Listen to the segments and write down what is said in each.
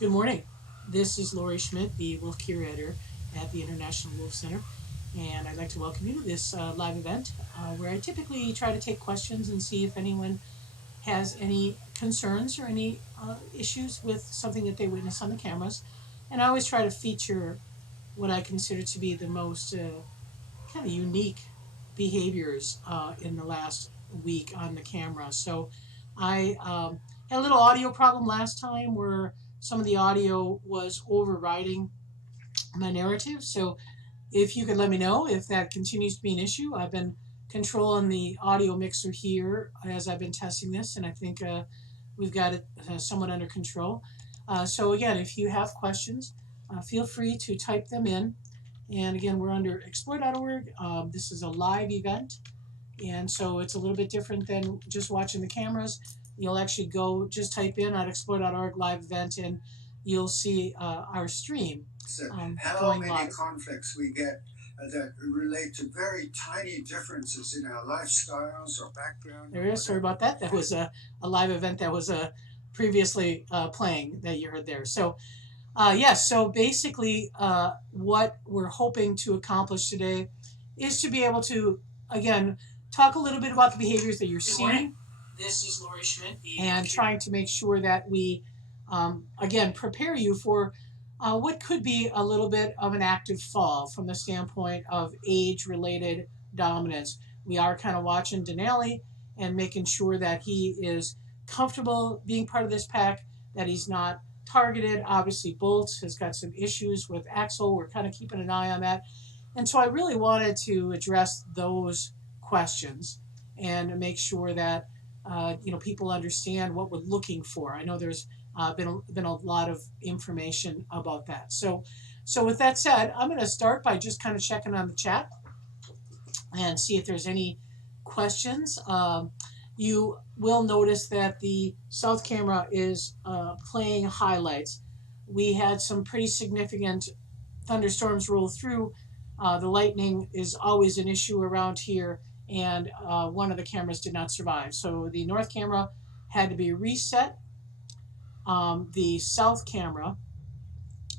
Good morning. This is Lori Schmidt, the Wolf Curator at the International Wolf Center, and I'd like to welcome you to this live event where I typically try to take questions and see if anyone has any concerns or any issues with something that they witness on the cameras. And I always try to feature what I consider to be the most kind of unique behaviors in the last week on the camera. So I had a little audio problem last time where some of the audio was overriding my narrative. So if you could let me know if that continues to be an issue. I've been controlling the audio mixer here as I've been testing this, and I think we've got it somewhat under control. So again, if you have questions, feel free to type them in. And again, we're under explore.org. This is a live event, and so it's a little bit different than just watching the cameras. You'll actually just type in at explore.org live event, and you'll see our stream How going many live. conflicts we get that relate to very tiny differences in our lifestyles or background. There is. Sorry about that. That was a live event that was previously playing that you heard there. So yes, so basically, what we're hoping to accomplish today is to be able to, again, talk a little bit about the behaviors that you're seeing. This is Lori Schmidt. And trying to make sure that we, again, prepare you for what could be a little bit of an active fall from the standpoint of age-related dominance. We are kind of watching Denali and making sure that he is comfortable being part of this pack, that he's not targeted. Obviously, Bolts has got some issues with Axel. We're kind of keeping an eye on that. And so I really wanted to address those questions and make sure that people understand what we're looking for. I know there's been a lot of information about that. So with that said, I'm going to start by just kind of checking on the chat and see if there's any questions. You will notice that the south camera is playing highlights. We had some pretty significant thunderstorms roll through. The lightning is always an issue around here, and one of the cameras did not survive. So the north camera had to be reset. The south camera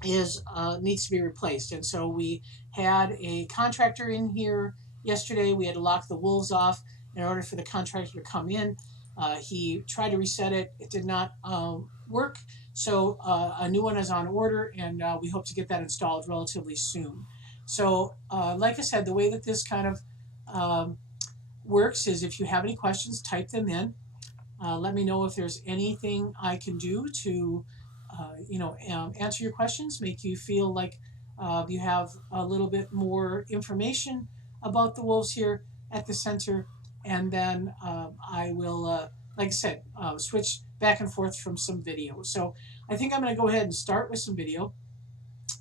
needs to be replaced, and so we had a contractor in here yesterday. We had to lock the wolves off in order for the contractor to come in. He tried to reset it. It did not work. So a new one is on order, and we hope to get that installed relatively soon. So like I said, the way that this kind of works is if you have any questions, type them in. Let me know if there's anything I can do to answer your questions, make you feel like you have a little bit more information about the wolves here at the center. And then I will, like I said, switch back and forth from some video. So I think I'm going to go ahead and start with some video.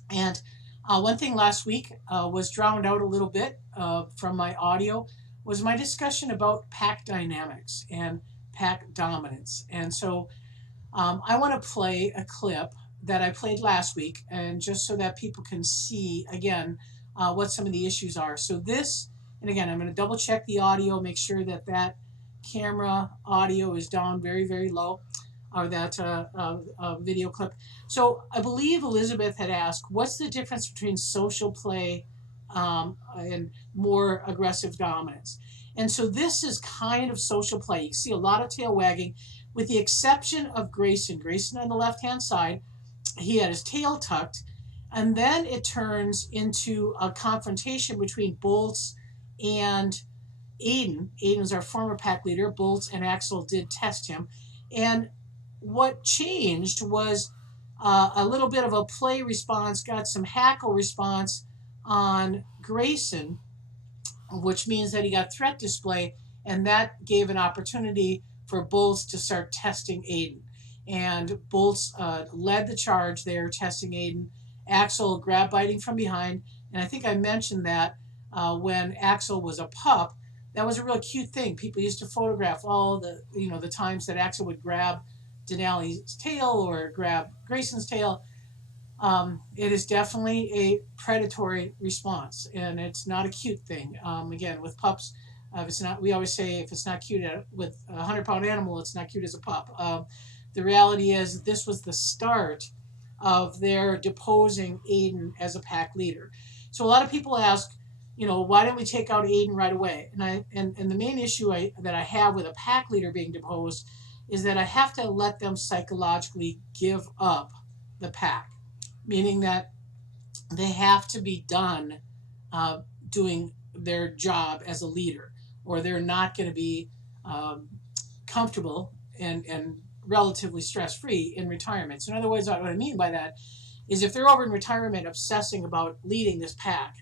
And one thing last week was drowned out a little bit from my audio was my discussion about pack dynamics and pack dominance. And so I want to play a clip that I played last week, and just so that people can see again what some of the issues are. So this, and again, I'm going to double check the audio, make sure that that camera audio is down very, very low, or that video clip. So I believe Elizabeth had asked, what's the difference between social play and more aggressive dominance? And so this is kind of social play. You see a lot of tail wagging, with the exception of Grayson. Grayson on the left-hand side, he had his tail tucked, and then it turns into a confrontation between Bolts and Aiden. Aiden's our former pack leader. Bolts and Axel did test him. And what changed was a little bit of a play response, got some hackle response on Grayson, which means that he got threat display, and that gave an opportunity for Bolts to start testing Aiden. And Bolts led the charge there, testing Aiden. Axel grabbed biting from behind, and I think I mentioned that when Axel was a pup, that was a really cute thing. People used to photograph all the times that Axel would grab Denali's tail or grab Grayson's tail. It is definitely a predatory response, and it's not a cute thing. Again, with pups, if it's not, we always say if it's not cute with a 100-pound animal, it's not cute as a pup. The reality is this was the start of their deposing Aiden as a pack leader. So a lot of people ask, why didn't we take out Aiden right away? And the main issue that I have with a pack leader being deposed is that I have to let them psychologically give up the pack, meaning that they have to be done doing their job as a leader, or they're not going to be um, comfortable and relatively stress free in retirement. So, in other words, what I mean by that is if they're over in retirement obsessing about leading this pack,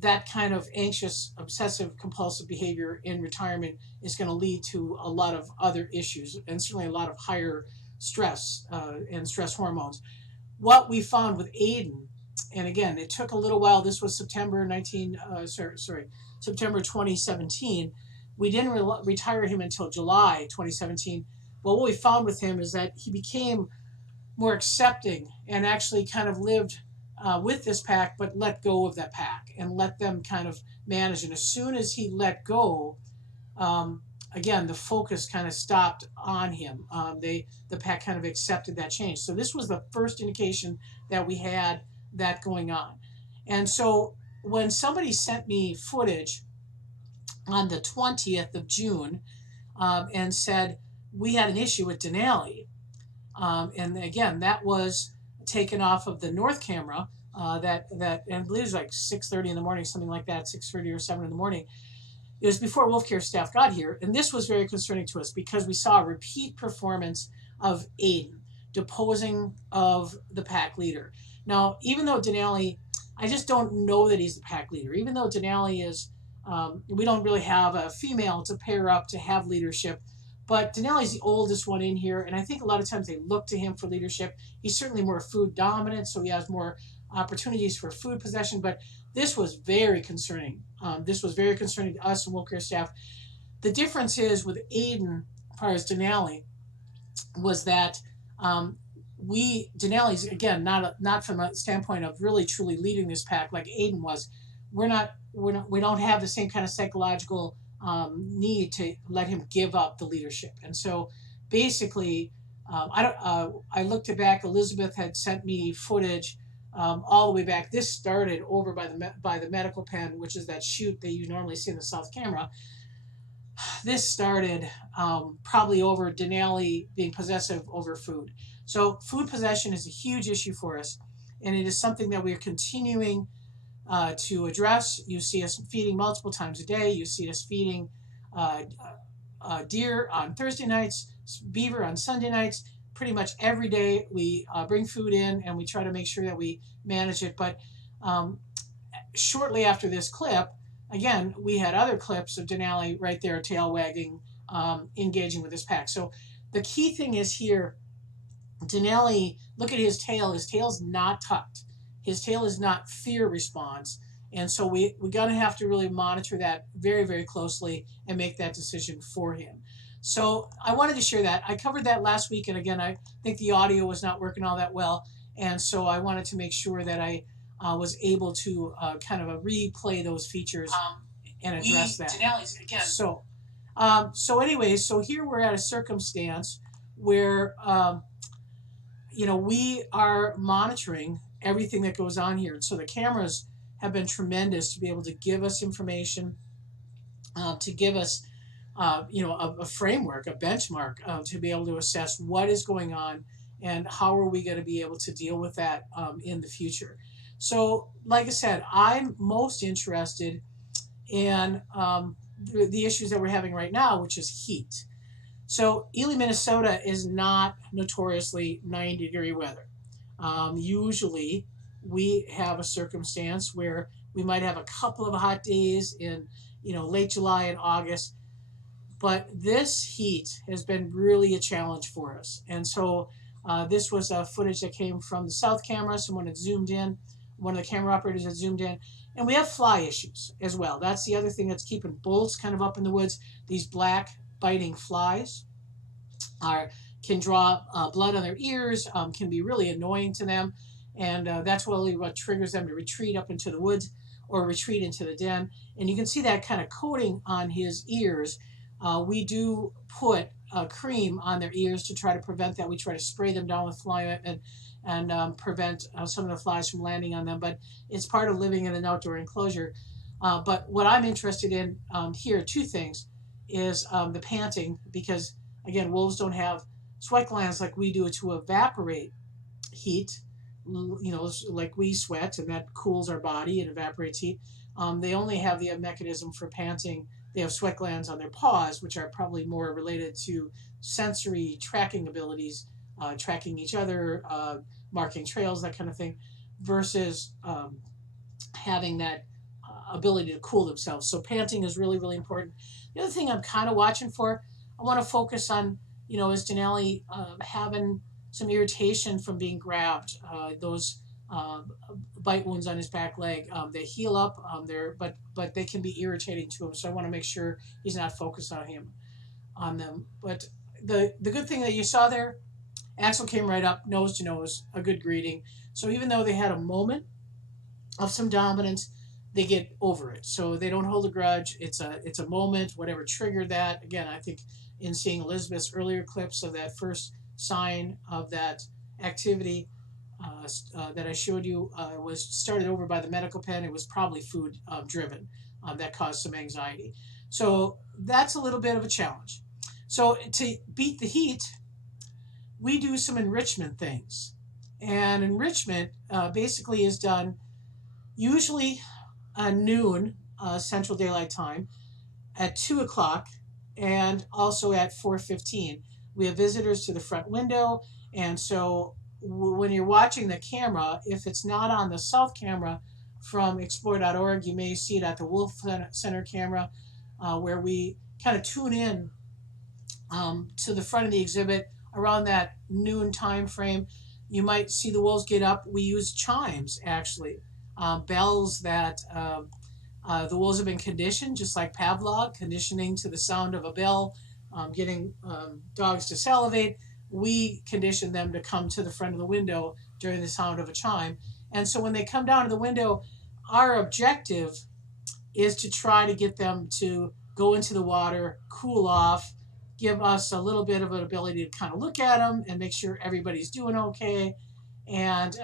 that kind of anxious, obsessive, compulsive behavior in retirement is going to lead to a lot of other issues and certainly a lot of higher stress and stress hormones. What we found with Aiden, and again, it took a little while. This was September 2017. We didn't retire him until July 2017. Well, what we found with him is that he became more accepting and actually kind of lived with this pack, but let go of that pack and let them kind of manage. And as soon as he let go, um, again, the focus kind of stopped on him. The pack kind of accepted that change. So this was the first indication that we had that going on. And so when somebody sent me footage on the 20th of June and said we had an issue with Denali, and again, that was taken off of the north camera. And I believe it was like 6:30 in the morning, something like that, 6:30 or 7 in the morning. It was before Wolf Care staff got here, and this was very concerning to us because we saw a repeat performance of Aiden deposing of the pack leader. Now, even though Denali, I just don't know that he's the pack leader. Even though Denali is, we don't really have a female to pair up to have leadership. But Denali's the oldest one in here, and I think a lot of times they look to him for leadership. He's certainly more food dominant, so he has more opportunities for food possession. But this was very concerning. This was very concerning to us and Wolf Care staff. The difference is with Aiden, as far as Denali, was that Denali's again not from a standpoint of really truly leading this pack like Aiden was. We don't have the same kind of psychological need to let him give up the leadership. And so basically, I looked it back. Elizabeth had sent me footage all the way back. This started over by the medical pen, which is that chute that you normally see in the south camera. This started probably over Denali being possessive over food. So food possession is a huge issue for us, and it is something that we are continuing to address. You see us feeding multiple times a day. You see us feeding deer on Thursday nights, beaver on Sunday nights. Pretty much every day we bring food in and we try to make sure that we manage it. But shortly after this clip, again, we had other clips of Denali right there, tail wagging, engaging with his pack. So the key thing is here, Denali, look at his tail. His tail's not tucked. His tail is not fear response. And so we're going to have to really monitor that very, very closely and make that decision for him. So I wanted to share that. I covered that last week. And again, I think the audio was not working all that well. And so I wanted to make sure that I was able to kind of replay those features and address that. Denali's again. So anyways, so here we're at a circumstance where, we are monitoring everything that goes on here. And so the cameras have been tremendous to be able to give us information, to give us, a framework, a benchmark to be able to assess what is going on and how are we going to be able to deal with that in the future. So, like I said, I'm most interested in the issues that we're having right now, which is heat. So Ely, Minnesota is not notoriously 90-degree weather. Usually we have a circumstance where we might have a couple of hot days in, late July and August, but this heat has been really a challenge for us. And so this was footage that came from the south camera. Someone had zoomed in, one of the camera operators had zoomed in, and we have fly issues as well. That's the other thing that's keeping bolts kind of up in the woods. These black biting flies can draw blood on their ears, can be really annoying to them, and that's really what triggers them to retreat up into the woods or retreat into the den. And you can see that kind of coating on his ears. We do put cream on their ears to try to prevent that. We try to spray them down with fly and prevent some of the flies from landing on them. But it's part of living in an outdoor enclosure. But what I'm interested in here, two things, is the panting, because again, wolves don't have sweat glands like we do to evaporate heat, like we sweat and that cools our body and evaporates heat. They only have the mechanism for panting. They have sweat glands on their paws, which are probably more related to sensory tracking abilities, tracking each other, marking trails, that kind of thing, versus having that ability to cool themselves. So panting is really, really important. The other thing I'm kind of watching for, I want to focus on, is Denali having some irritation from being grabbed. Those uh, bite wounds on his back leg, they heal up. But they can be irritating to him. So I want to make sure he's not focused on them. But the good thing that you saw there, Axel came right up, nose to nose, a good greeting. So even though they had a moment of some dominance, they get over it. So they don't hold a grudge. It's a moment, whatever triggered that. Again, I think in seeing Elizabeth's earlier clips of that first sign of that activity that I showed you was started over by the medical pen. It was probably food driven that caused some anxiety. So that's a little bit of a challenge. So to beat the heat, we do some enrichment things. And enrichment basically is done usually noon Central Daylight Time, at 2 o'clock, and also at 4:15. We have visitors to the front window, and so when you're watching the camera, if it's not on the south camera from explore.org, you may see it at the Wolf Center camera, where we kind of tune in to the front of the exhibit around that noon time frame. You might see the wolves get up. We use chimes, actually, bells that the wolves have been conditioned, just like Pavlov, conditioning to the sound of a bell, getting dogs to salivate. We condition them to come to the front of the window during the sound of a chime. And so when they come down to the window, our objective is to try to get them to go into the water, cool off, give us a little bit of an ability to kind of look at them and make sure everybody's doing okay, and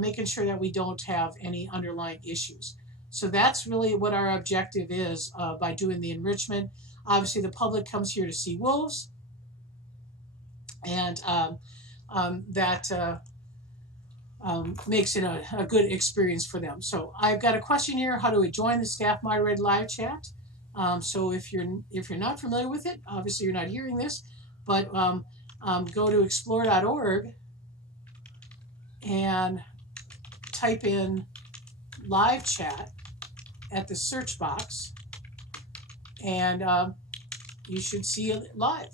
making sure that we don't have any underlying issues. So that's really what our objective is by doing the enrichment. Obviously, the public comes here to see wolves, and that makes it a good experience for them. So I've got a question here: how do we join the staff moderated live chat? So if you're not familiar with it, obviously you're not hearing this, but go to explore.org and type in live chat at the search box, and you should see it live.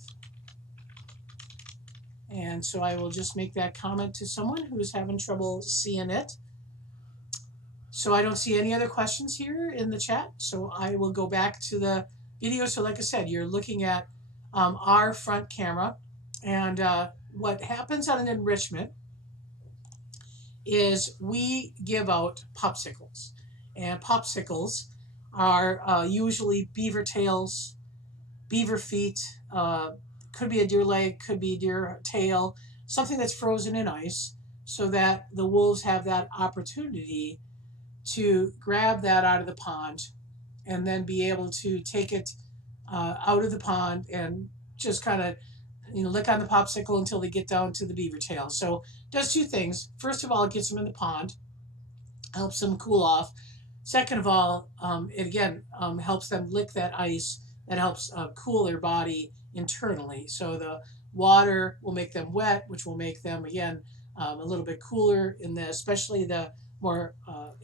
And so I will just make that comment to someone who's having trouble seeing it. So I don't see any other questions here in the chat. So I will go back to the video. So like I said, you're looking at our front camera, and what happens on an enrichment is we give out popsicles, and popsicles are usually beaver tails, beaver feet, could be a deer leg, could be a deer tail, something that's frozen in ice, so that the wolves have that opportunity to grab that out of the pond and then be able to take it out of the pond and just kind of lick on the popsicle until they get down to the beaver tail. So it does two things. First of all, it gets them in the pond, helps them cool off. Second of all, it again helps them lick that ice. That helps cool their body internally. So the water will make them wet, which will make them again a little bit cooler in especially the more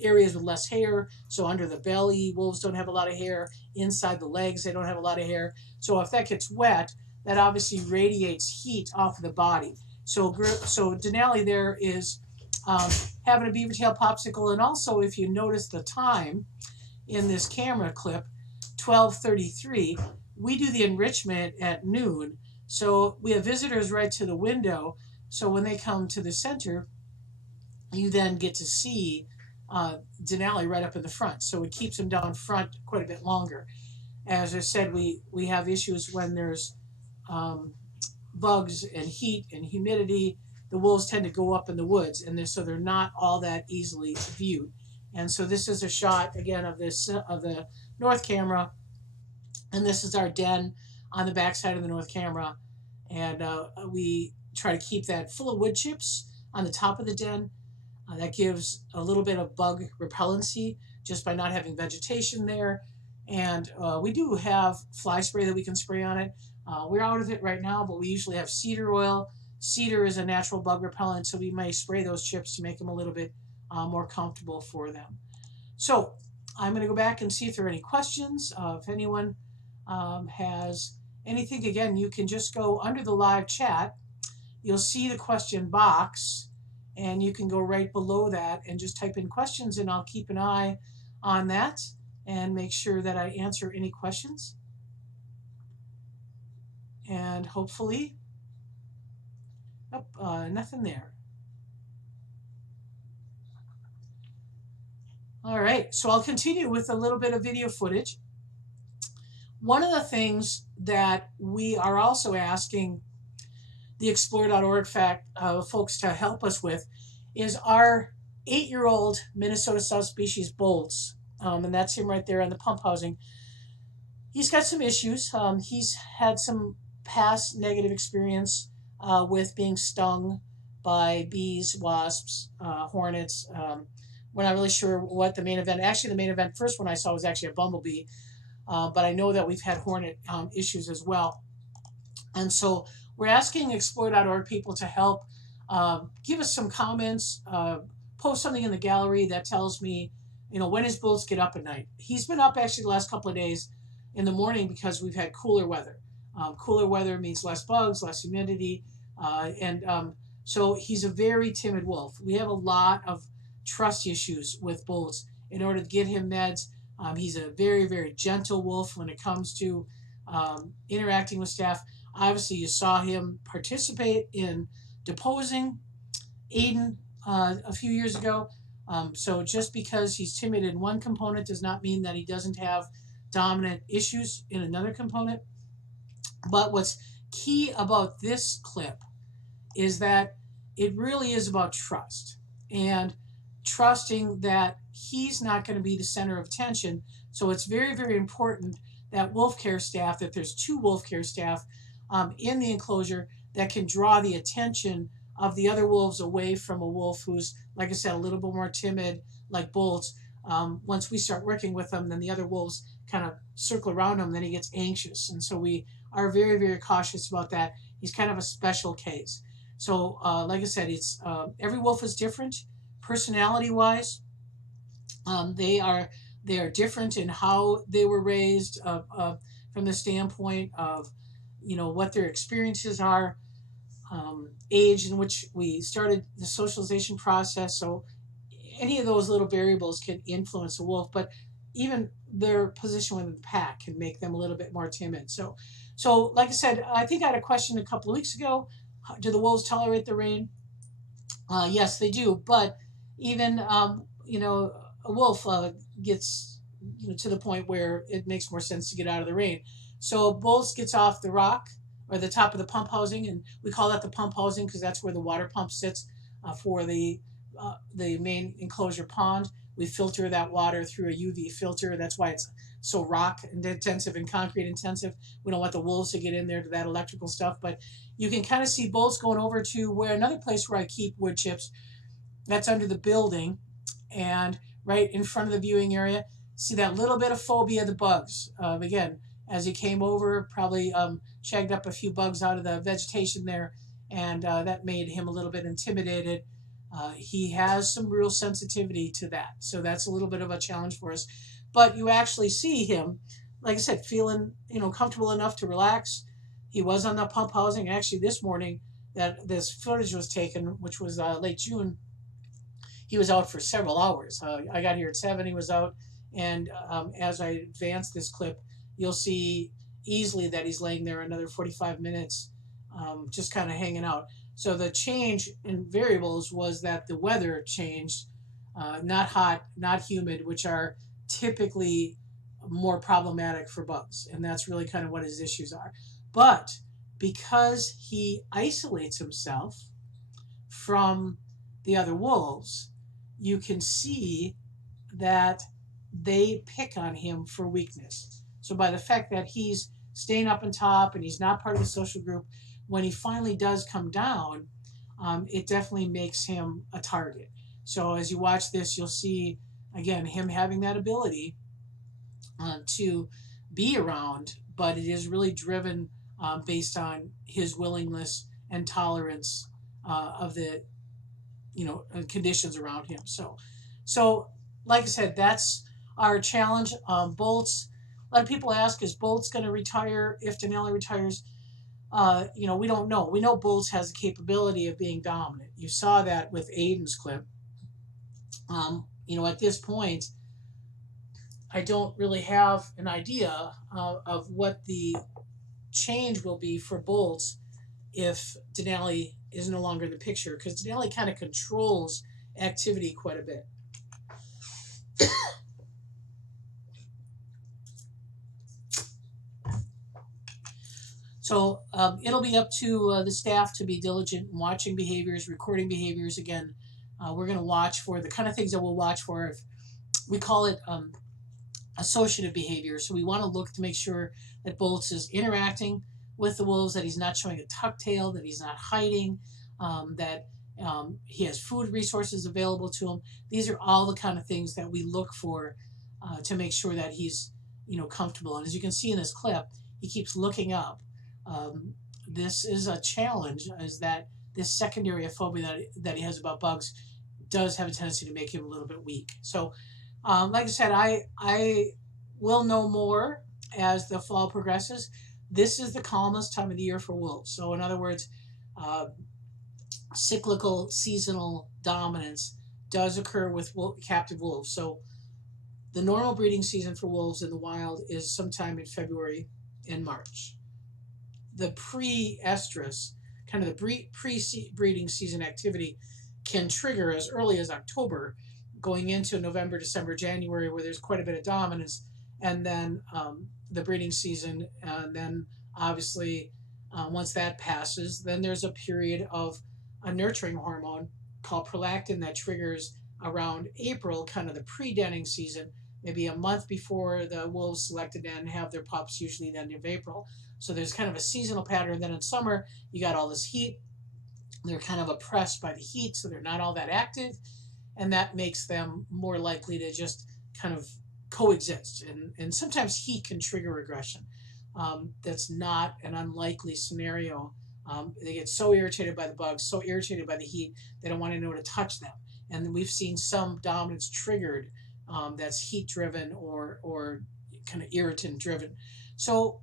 areas with less hair. So under the belly, wolves don't have a lot of hair. Inside the legs, they don't have a lot of hair. So if that gets wet, that obviously radiates heat off of the body. So Denali there is having a beaver tail popsicle, and also if you notice the time in this camera clip, 12:33, we do the enrichment at noon. So we have visitors right to the window. So when they come to the center, you then get to see Denali right up in the front. So it keeps them down front quite a bit longer. As I said, we have issues when there's um, bugs and heat and humidity, the wolves tend to go up in the woods, and so they're not all that easily viewed. And so this is a shot again of this of the north camera, and this is our den on the back side of the north camera, and we try to keep that full of wood chips on the top of the den. That gives a little bit of bug repellency just by not having vegetation there. And we do have fly spray that we can spray on it. We're out of it right now, but we usually have cedar oil. Cedar is a natural bug repellent, so we may spray those chips to make them a little bit more comfortable for them. So I'm going to go back and see if there are any questions. If anyone has anything, again, you can just go under the live chat. You'll see the question box, and you can go right below that and just type in questions, and I'll keep an eye on that and make sure that I answer any questions. And hopefully, nothing there. All right, so I'll continue with a little bit of video footage. One of the things that we are also asking the explore.org folks to help us with is our 8-year-old Minnesota subspecies Bolts, and that's him right there on the pump housing. He's got some issues. He's had some past negative experience with being stung by bees, wasps, hornets. We're not really sure what the main event. Actually, the main event first one I saw was actually a bumblebee, but I know that we've had hornet issues as well. And so we're asking explore.org people to help give us some comments, post something in the gallery that tells me, when his Bolts get up at night. He's been up actually the last couple of days in the morning because we've had cooler weather. Cooler weather means less bugs, less humidity, and so he's a very timid wolf. We have a lot of trust issues with Bolts. In order to get him meds, he's a very, very gentle wolf when it comes to interacting with staff. Obviously, you saw him participate in deposing Aiden a few years ago. So just because he's timid in one component does not mean that he doesn't have dominant issues in another component. But what's key about this clip is that it really is about trust and trusting that he's not going to be the center of attention. So it's very, very important that wolf care staff, that there's 2 wolf care staff in the enclosure that can draw the attention of the other wolves away from a wolf who's, like I said, a little bit more timid, like Bolts. Once we start working with him, then the other wolves kind of circle around him, then he gets anxious. And so we are very, very cautious about that. He's kind of a special case. So, like I said, it's every wolf is different, personality-wise. They are different in how they were raised from the standpoint of what their experiences are, age in which we started the socialization process. So any of those little variables can influence a wolf, but even their position within the pack can make them a little bit more timid. So like I said, I think I had a question a couple of weeks ago. Do the wolves tolerate the rain? Yes, they do. But even a wolf gets to the point where it makes more sense to get out of the rain. So Bolts gets off the rock or the top of the pump housing, and we call that the pump housing because that's where the water pump sits for the main enclosure pond. We filter that water through a UV filter. That's why it's so rock intensive and concrete intensive. We don't want the wolves to get in there to that electrical stuff. But you can kind of see Bolts going over to where another place where I keep wood chips. That's under the building, and right in front of the viewing area. See that little bit of phobia of the bugs. Again, as he came over, probably shagged up a few bugs out of the vegetation there, and that made him a little bit intimidated. He has some real sensitivity to that, so that's a little bit of a challenge for us. But you actually see him, like I said, feeling comfortable enough to relax. He was on the pump housing. Actually, this morning that this footage was taken, which was late June, he was out for several hours. I got here at 7. He was out, and as I advance this clip, you'll see easily that he's laying there another 45 minutes, just kind of hanging out. So the change in variables was that the weather changed, not hot, not humid, which are typically more problematic for bugs, and that's really kind of what his issues are. But because he isolates himself from the other wolves, you can see that they pick on him for weakness. So by the fact that he's staying up on top and he's not part of the social group, when he finally does come down, it definitely makes him a target. So as you watch this, you'll see again him having that ability to be around, but it is really driven based on his willingness and tolerance of the conditions around him. So like I said, that's our challenge. Bolts. A lot of people ask, is Bolts going to retire if Denali retires? We don't know. We know Bolts has the capability of being dominant. You saw that with Aiden's clip. At this point, I don't really have an idea of what the change will be for Bolts if Denali is no longer in the picture, because Denali kind of controls activity quite a bit. So it'll be up to the staff to be diligent in watching behaviors, recording behaviors. Again, we're going to watch for the kind of things that we'll watch for. If we call it associative behavior. So we want to look to make sure that Bolts is interacting with the wolves, that he's not showing a tuck tail, that he's not hiding, that he has food resources available to him. These are all the kind of things that we look for to make sure that he's comfortable. And as you can see in this clip, he keeps looking up. This is a challenge, is that this secondary phobia that he has about bugs does have a tendency to make him a little bit weak. So like I said, I will know more as the fall progresses. This is the calmest time of the year for wolves. So in other words, cyclical seasonal dominance does occur with captive wolves. So the normal breeding season for wolves in the wild is sometime in February and March. The pre-estrus, kind of the pre-breeding season activity, can trigger as early as October, going into November, December, January, where there's quite a bit of dominance, and then the breeding season, and then obviously once that passes, then there's a period of a nurturing hormone called prolactin that triggers around April, kind of the pre-denning season, maybe a month before the wolves select to den, have their pups, usually the end of April. So there's kind of a seasonal pattern. Then in summer, you got all this heat. They're kind of oppressed by the heat, so they're not all that active, and that makes them more likely to just kind of coexist. And sometimes heat can trigger aggression. That's not an unlikely scenario. They get so irritated by the bugs, so irritated by the heat, they don't want anyone to touch them. And we've seen some dominance triggered that's heat driven or kind of irritant driven. So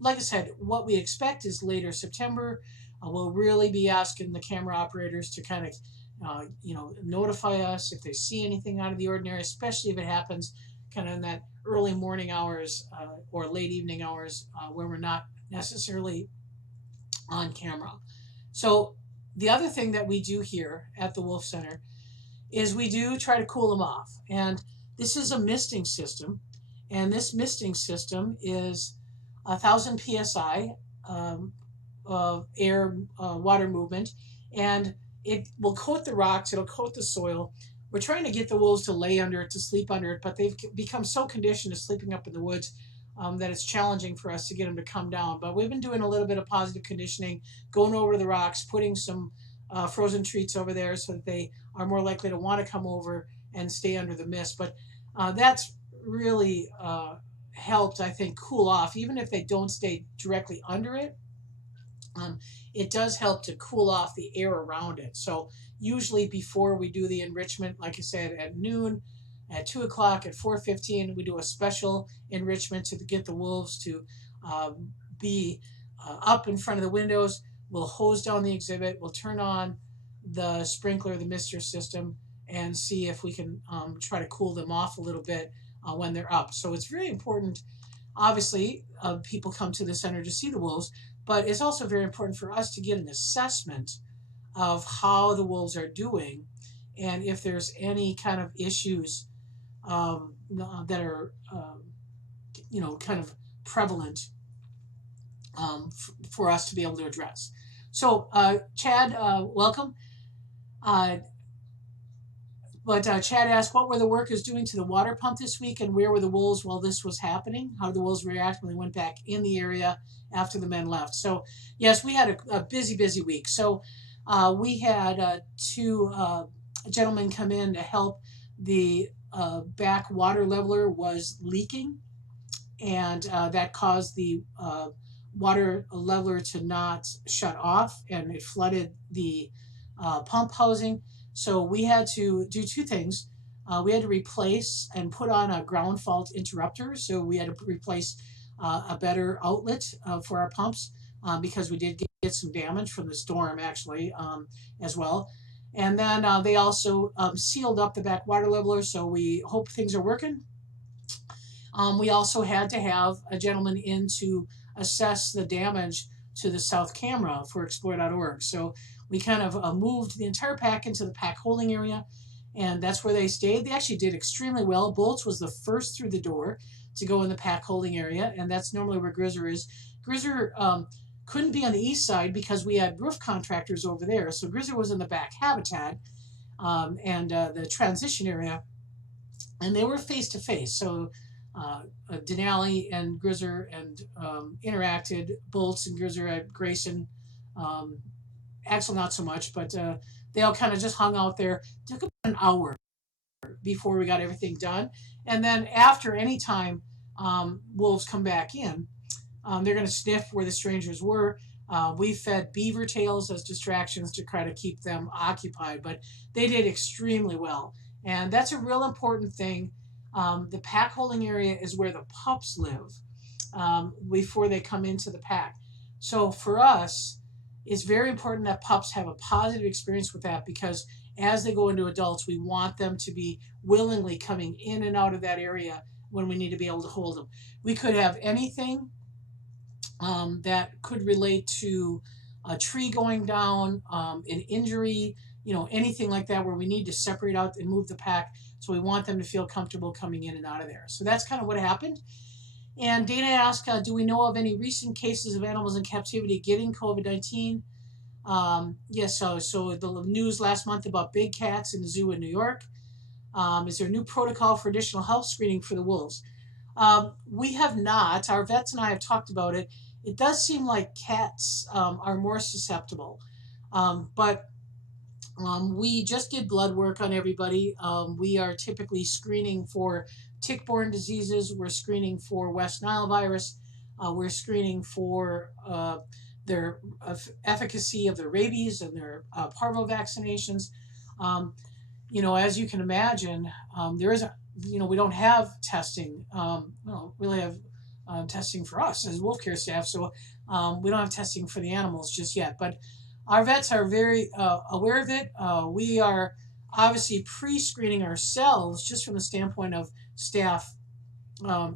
like I said, what we expect is later September. We'll really be asking the camera operators to kind of notify us if they see anything out of the ordinary, especially if it happens kind of in that early morning hours or late evening hours where we're not necessarily on camera. So the other thing that we do here at the Wolf Center is we do try to cool them off. And this is a misting system. And this misting system is 1,000 psi of air, water movement, and it will coat the rocks, it'll coat the soil. We're trying to get the wolves to lay under it, to sleep under it, but they've become so conditioned to sleeping up in the woods that it's challenging for us to get them to come down. But we've been doing a little bit of positive conditioning, going over to the rocks, putting some frozen treats over there so that they are more likely to want to come over and stay under the mist. But that's really helped, I think, cool off, even if they don't stay directly under it. It does help to cool off the air around it. So usually before we do the enrichment, like I said, at noon, at 2 o'clock, at 4:15, we do a special enrichment to get the wolves to be up in front of the windows. We'll hose down the exhibit. We'll turn on the sprinkler, the mister system, and see if we can try to cool them off a little bit when they're up. So it's very important. Obviously, people come to the center to see the wolves, but it's also very important for us to get an assessment of how the wolves are doing and if there's any kind of issues that are, kind of prevalent for us to be able to address. So, Chad, welcome. Uh, but Chad asked, what were the workers doing to the water pump this week, and where were the wolves while this was happening? How did the wolves react when they went back in the area after the men left? So, yes, we had a busy, busy week. So, we had two gentlemen come in to help. The back water leveler was leaking, and that caused the water leveler to not shut off, and it flooded the pump housing. So we had to do two things. We had to replace and put on a ground fault interrupter. So we had to replace a better outlet for our pumps because we did get some damage from the storm actually as well. And then they also sealed up the back water leveler. So we hope things are working. We also had to have a gentleman in to assess the damage to the south camera for explore.org. So we kind of moved the entire pack into the pack holding area, and that's where they stayed. They actually did extremely well. Bolts was the first through the door to go in the pack holding area, and that's normally where Grizzer is. Grizzer couldn't be on the east side because we had roof contractors over there. So Grizzer was in the back habitat and the transition area, and they were face to face. So Denali and Grizzer and interacted. Bolts and Grizzer at Grayson. Axel not so much, but they all kind of just hung out there. It took about an hour before we got everything done. And then after any time wolves come back in, they're going to sniff where the strangers were. We fed beaver tails as distractions to try to keep them occupied, but they did extremely well. And that's a real important thing. The pack holding area is where the pups live before they come into the pack. So for us, it's very important that pups have a positive experience with that, because as they go into adults, we want them to be willingly coming in and out of that area when we need to be able to hold them. We could have anything that could relate to a tree going down, an injury, anything like that where we need to separate out and move the pack. So we want them to feel comfortable coming in and out of there. So that's kind of what happened. And Dana asked, do we know of any recent cases of animals in captivity getting COVID-19? Yes, so the news last month about big cats in the zoo in New York. Is there a new protocol for additional health screening for the wolves? We have not. Our vets and I have talked about it. It does seem like cats are more susceptible. But we just did blood work on everybody. We are typically screening for tick-borne diseases. We're screening for West Nile virus. We're screening for their efficacy of their rabies and their parvo vaccinations. As you can imagine, there is we don't have testing. We don't really have testing for us as wolf care staff, so we don't have testing for the animals just yet. But our vets are very aware of it. We are obviously pre-screening ourselves just from the standpoint of staff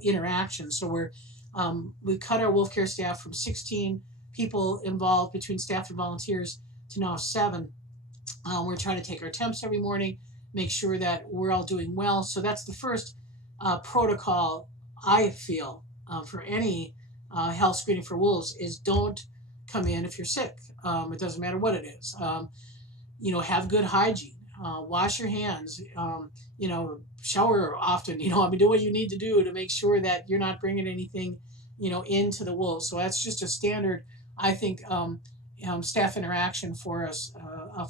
interaction. So we cut our wolf care staff from 16 people involved between staff and volunteers to now 7. We're trying to take our temps every morning, make sure that we're all doing well. So that's the first protocol I feel for any health screening for wolves is don't come in if you're sick. It doesn't matter what it is. Have good hygiene. Wash your hands. Shower often. Do what you need to do to make sure that you're not bringing anything, into the wolves. So that's just a standard, I think, staff interaction for us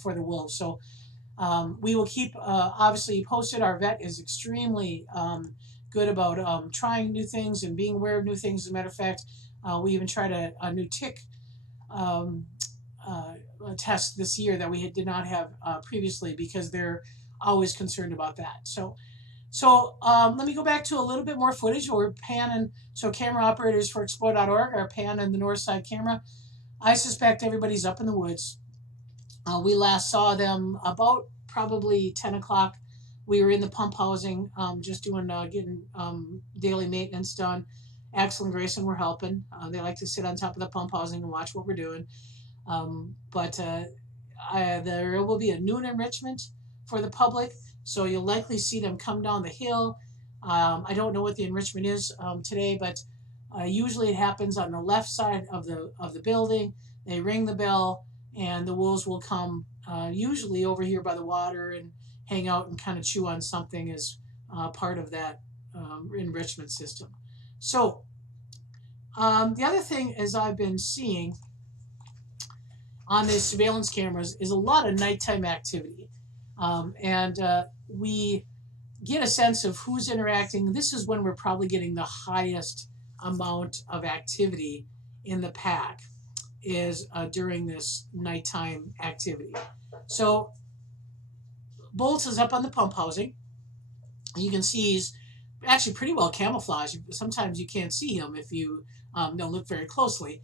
for the wolves. So we will keep obviously posted. Our vet is extremely good about trying new things and being aware of new things. As a matter of fact, we even tried a new tick test this year that we did not have previously, because they're always concerned about that. So let me go back to a little bit more footage. We're panning, so camera operators for Explore.org are panning the north side camera. I suspect everybody's up in the woods. We last saw them about probably 10 o'clock. We were in the pump housing, just getting daily maintenance done. Axel and Grayson were helping. They like to sit on top of the pump housing and watch what we're doing. But there will be a noon enrichment for the public, so you'll likely see them come down the hill. I don't know what the enrichment is today, but Usually it happens on the left side of the building. They ring the bell, and the wolves will come usually over here by the water and hang out and kind of chew on something as part of that enrichment system. So the other thing is I've been seeing on these surveillance cameras is a lot of nighttime activity. And we get a sense of who's interacting. This is when we're probably getting the highest amount of activity in the pack is during this nighttime activity. So Bolts is up on the pump housing. You can see he's actually pretty well camouflaged. Sometimes you can't see him if you don't look very closely.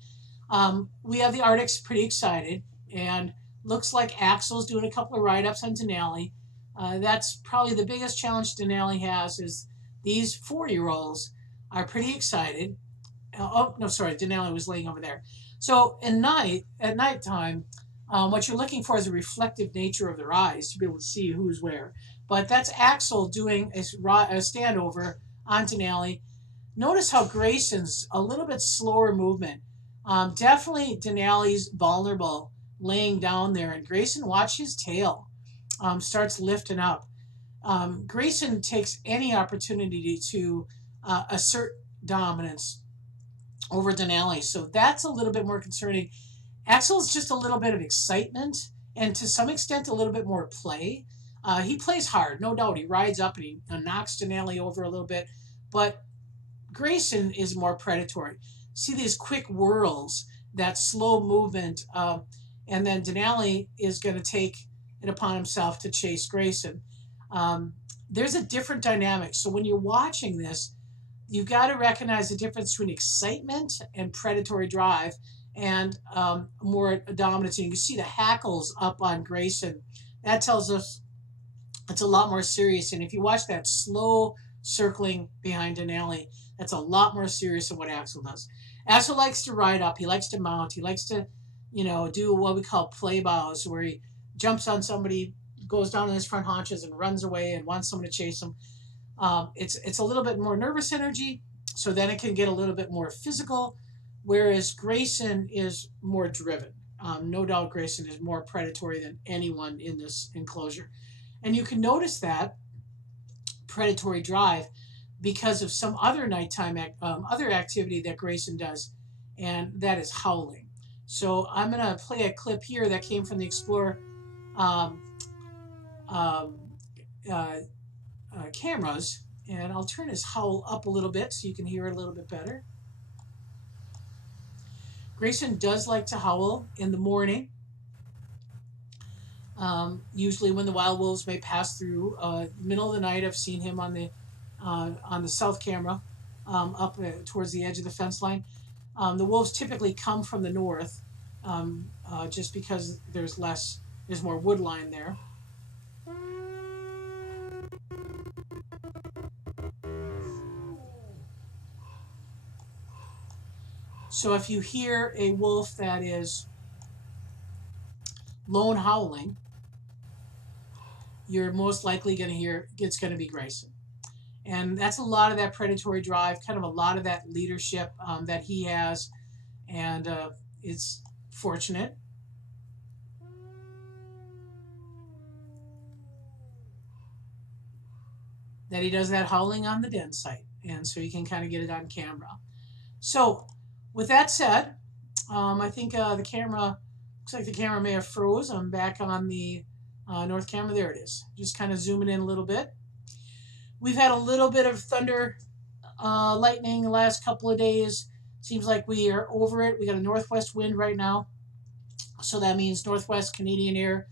We have the Arctics pretty excited, and looks like Axel's doing a couple of write-ups on Denali. That's probably the biggest challenge Denali has is these 4-year-olds are pretty excited. Oh, no, sorry, Denali was laying over there. So at nighttime, what you're looking for is a reflective nature of their eyes to be able to see who's where. But that's Axel doing a standover on Denali. Notice how Grayson's a little bit slower movement. Definitely Denali's vulnerable laying down there, and Grayson, watch his tail, starts lifting up. Grayson takes any opportunity to assert dominance over Denali, so that's a little bit more concerning. Axel's just a little bit of excitement and to some extent a little bit more play. He plays hard, no doubt. He rides up and he knocks Denali over a little bit, but Grayson is more predatory. See these quick whirls, that slow movement, and then Denali is going to take it upon himself to chase Grayson. There's a different dynamic. So when you're watching this, you've got to recognize the difference between excitement and predatory drive and more dominance. And you can see the hackles up on Grayson. That tells us it's a lot more serious. And if you watch that slow circling behind Denali, that's a lot more serious than what Axel does. Axel likes to ride up. He likes to mount. He likes to, do what we call play bows, where he jumps on somebody, goes down on his front haunches and runs away and wants someone to chase him. It's a little bit more nervous energy, so then it can get a little bit more physical, whereas Grayson is more driven. No doubt Grayson is more predatory than anyone in this enclosure. And you can notice that predatory drive because of some other nighttime other activity that Grayson does, and that is howling. So I'm going to play a clip here that came from the Explorer cameras, and I'll turn his howl up a little bit so you can hear it a little bit better. Grayson does like to howl in the morning, usually when the wild wolves may pass through. Middle of the night, I've seen him on the south camera, up towards the edge of the fence line. The wolves typically come from the north, just because there's more wood line there. So if you hear a wolf that is lone howling, you're most likely going to hear it's going to be Grayson. And that's a lot of that predatory drive, kind of a lot of that leadership that he has. And it's fortunate that he does that howling on the den site. And so you can kind of get it on camera. So with that said, I think the camera, looks like the camera may have froze. I'm back on the north camera. There it is. Just kind of zooming in a little bit. We've had a little bit of thunder, lightning the last couple of days. Seems like we are over it. We got a northwest wind right now. So that means northwest Canadian air,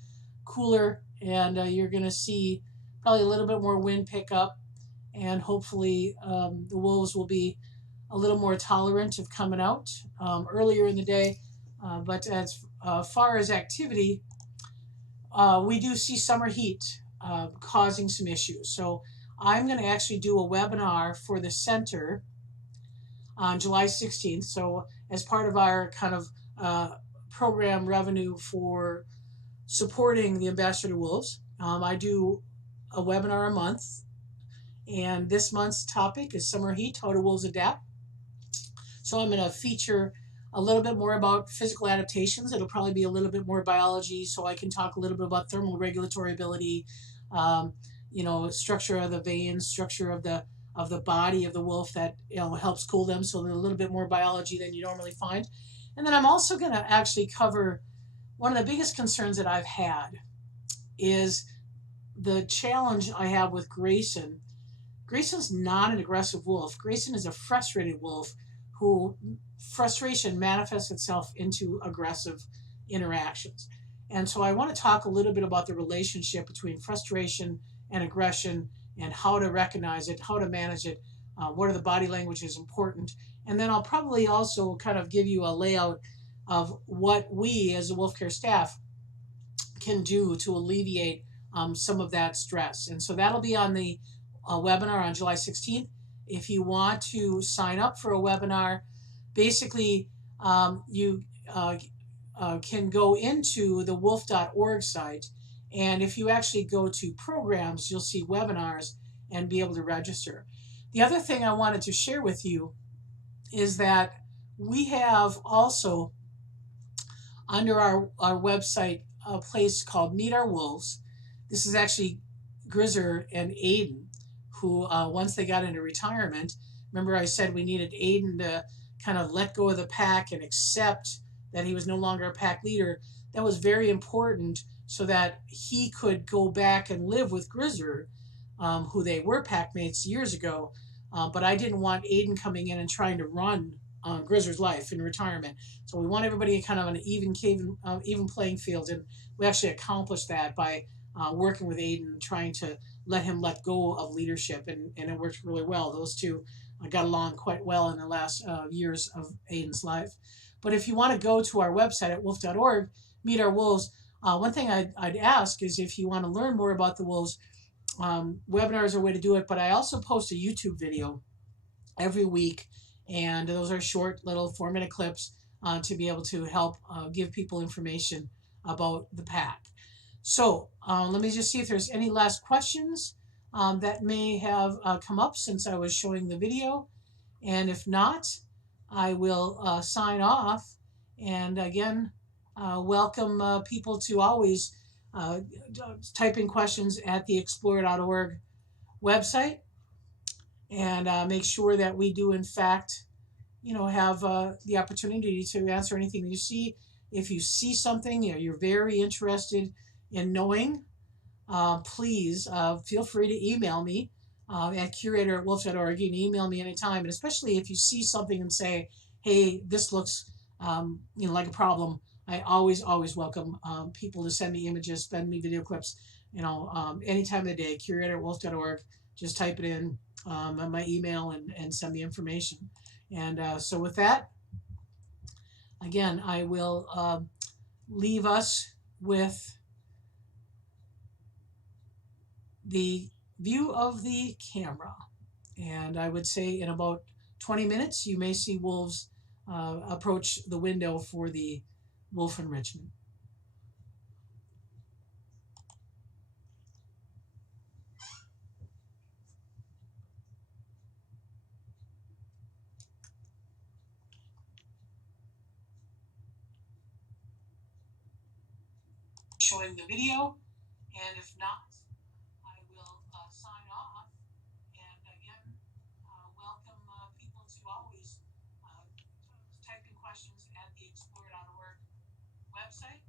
cooler, and you're going to see probably a little bit more wind pickup. And hopefully the wolves will be a little more tolerant of coming out earlier in the day. But as far as activity, we do see summer heat causing some issues. So I'm going to actually do a webinar for the center on July 16th. So as part of our kind of program revenue for supporting the Ambassador Wolves, I do a webinar a month. And this month's topic is summer heat, how do wolves adapt? So I'm going to feature a little bit more about physical adaptations. It'll probably be a little bit more biology, so I can talk a little bit about thermal regulatory ability, um, structure of the veins, structure of the body of the wolf that helps cool them. So there's a little bit more biology than you normally find. And then I'm also going to actually cover one of the biggest concerns that I've had is the challenge I have with Grayson. Grayson's not an aggressive wolf. Grayson is a frustrated wolf who frustration manifests itself into aggressive interactions. And so I want to talk a little bit about the relationship between frustration and aggression and how to recognize it, how to manage it, what are the body languages important. And then I'll probably also kind of give you a layout of what we as a wolf care staff can do to alleviate some of that stress. And so that'll be on the webinar on July 16th. If you want to sign up for a webinar, basically you can go into the wolf.org site, and if you actually go to programs, you'll see webinars and be able to register. The other thing I wanted to share with you is that we have also under our website a place called Meet Our Wolves. This is actually Grizzer and Aiden, who once they got into retirement, remember I said we needed Aiden to kind of let go of the pack and accept that he was no longer a pack leader. That was very important so that he could go back and live with Grizzer, who they were pack mates years ago. But I didn't want Aiden coming in and trying to run Grizzer's life in retirement. So we want everybody kind of on an even playing field, and we actually accomplished that by working with Aiden and trying to let him let go of leadership, and it worked really well. Those two got along quite well in the last years of Aiden's life. But if you want to go to our website at wolf.org, Meet Our Wolves, one thing I'd ask is if you want to learn more about the wolves, webinars are a way to do it, but I also post a YouTube video every week, and those are short little 4-minute clips to be able to help give people information about the pack. So let me just see if there's any last questions that may have come up since I was showing the video, and if not, I will sign off. And again, welcome people to always type in questions at the explore.org website, and make sure that we do in fact have the opportunity to answer anything you see. If you see something you're very interested in knowing, please feel free to email me at curator@wolf.org. You can email me anytime, and especially if you see something and say, hey, this looks like a problem. I always welcome people to send me images, send me video clips, any time of the day. Curator@wolf.org. Just type it in on my email and send me information. And so with that, again, I will leave us with the view of the camera. And I would say in about 20 minutes, you may see wolves approach the window for the wolf enrichment. Showing the video, and if not, I will sign off. And again, welcome people to always type in questions at the explore.org website.